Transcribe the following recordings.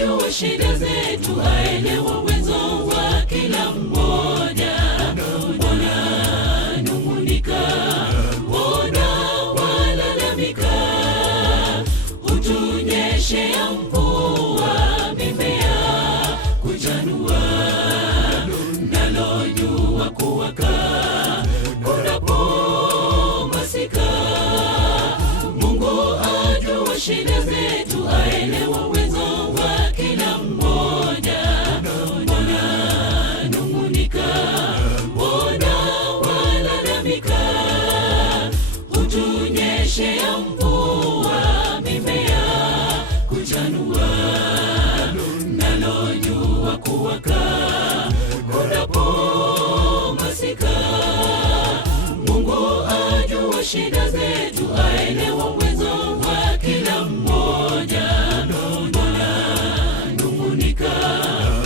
ajua shida zetu, aelewa uwezo wa kila mmoja. Mbona nung'unika, mbona walalamika? Hutunyeshea mvua, mimea kuchanua, nalo jua kuwaka kunapo masika. Mungu ajua shida zetu, aelewa uwezo wa kila mmoja. Mbona nung'unika, mbona walalamika? Hutunyeshea mvua, mimea kuchanua, nalo jua kuwaka kunapo masika. Mungu ajua shida zetu, aelewa uwezo wa kila mmoja. Mbona nung'unika,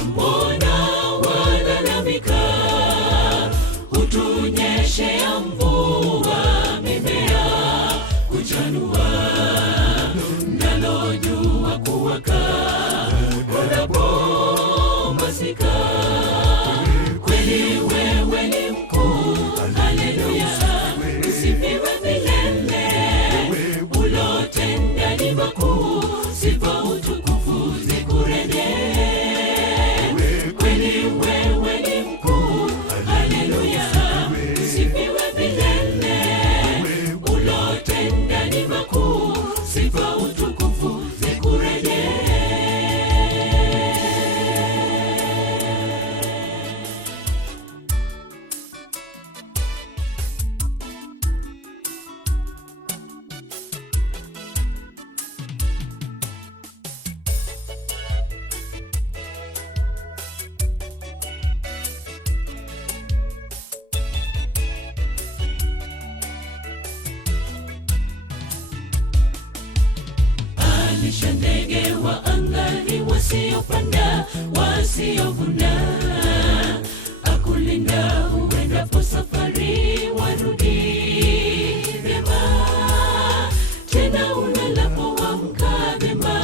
mbona walalamika? Hutunyeshea mvua, mimea kuchanua, nalo jua kuwaka kunapo masika. Kweli wewe ni mkuu, haleluya, usifiwe milele. Ulotenda ni makuu, sifa utukufu zikurejee. Kweli wewe ni mkuu, haleluya, usifiwe milele. Ulotenda ni makuu, sifa utukufu zikurejee. Alisha ndege wa angani, wasiopanda, wasiovuna, akulinda uendapo safari, warudi vyema. Tena ulalapo waamka vyema,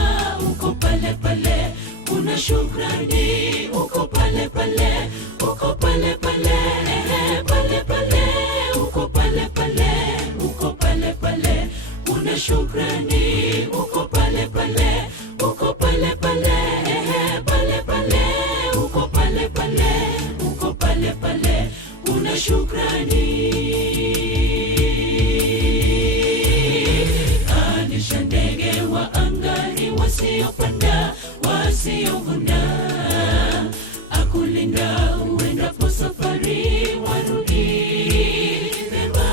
uko pale pale, una shukrani, uko pale pale, uko pale pale, pale pale, uko pale pale, uko pale pale, una shukrani, uko pale pale, uko pale pale, pale pale, uko pale pale, uko pale pale, una shukrani. Anisha ndege wa angani, wasiopanda, wasiovuna, akulinda uendapo safari, warudi vyema.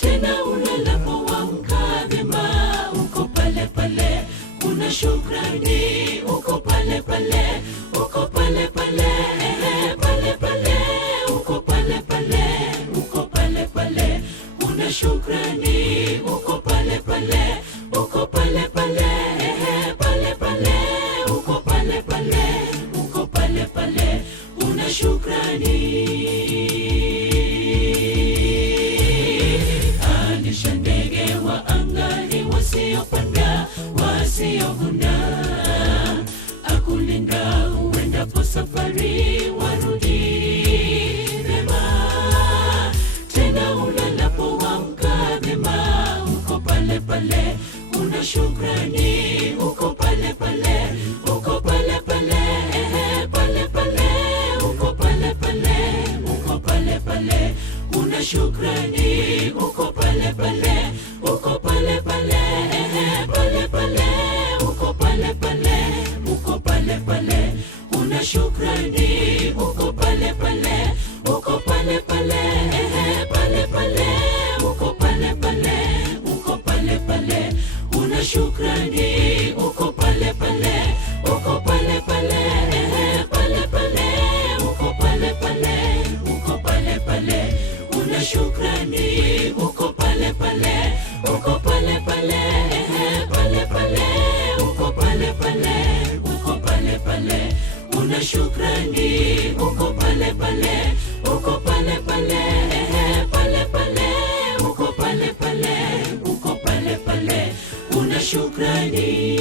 Tena ulalapo waamka vyema, uko pale pale, una shukrani, uko pale pale, uko pale pale, pale pale, uko pale pale, uko pale pale, una shukrani, uko pale pale, uko pale pale, pale pale, uko pale pale, uko pale pale, una shukrani. Anisha ndege wa angani, wasiopanda, wasiovuna, akulinda uendapo safari, warudi vyema. Tena ulalapo waamka vyema, uko pale pale, una shukrani, uko pale pale, uko pale pale, pale pale, uko pale pale, uko pale pale, una shukrani, uko pale pale, uko pale pale, pale pale, uko pale pale, uko pale pale, una shukrani, uko pale pale, uko pale pale, pale pale, uko pale pale, uko pale pale, una shukrani, uko pale pale, uko pale pale, pale pale, uko pale pale, uko pale pale, una shukrani, uko pale pale, uko pale pale, pale pale, uko pale pale, uko pale pale, una shukrani, uko pale pale, uko pale pale, pale pale, uko pale pale, uko pale pale, una shukrani.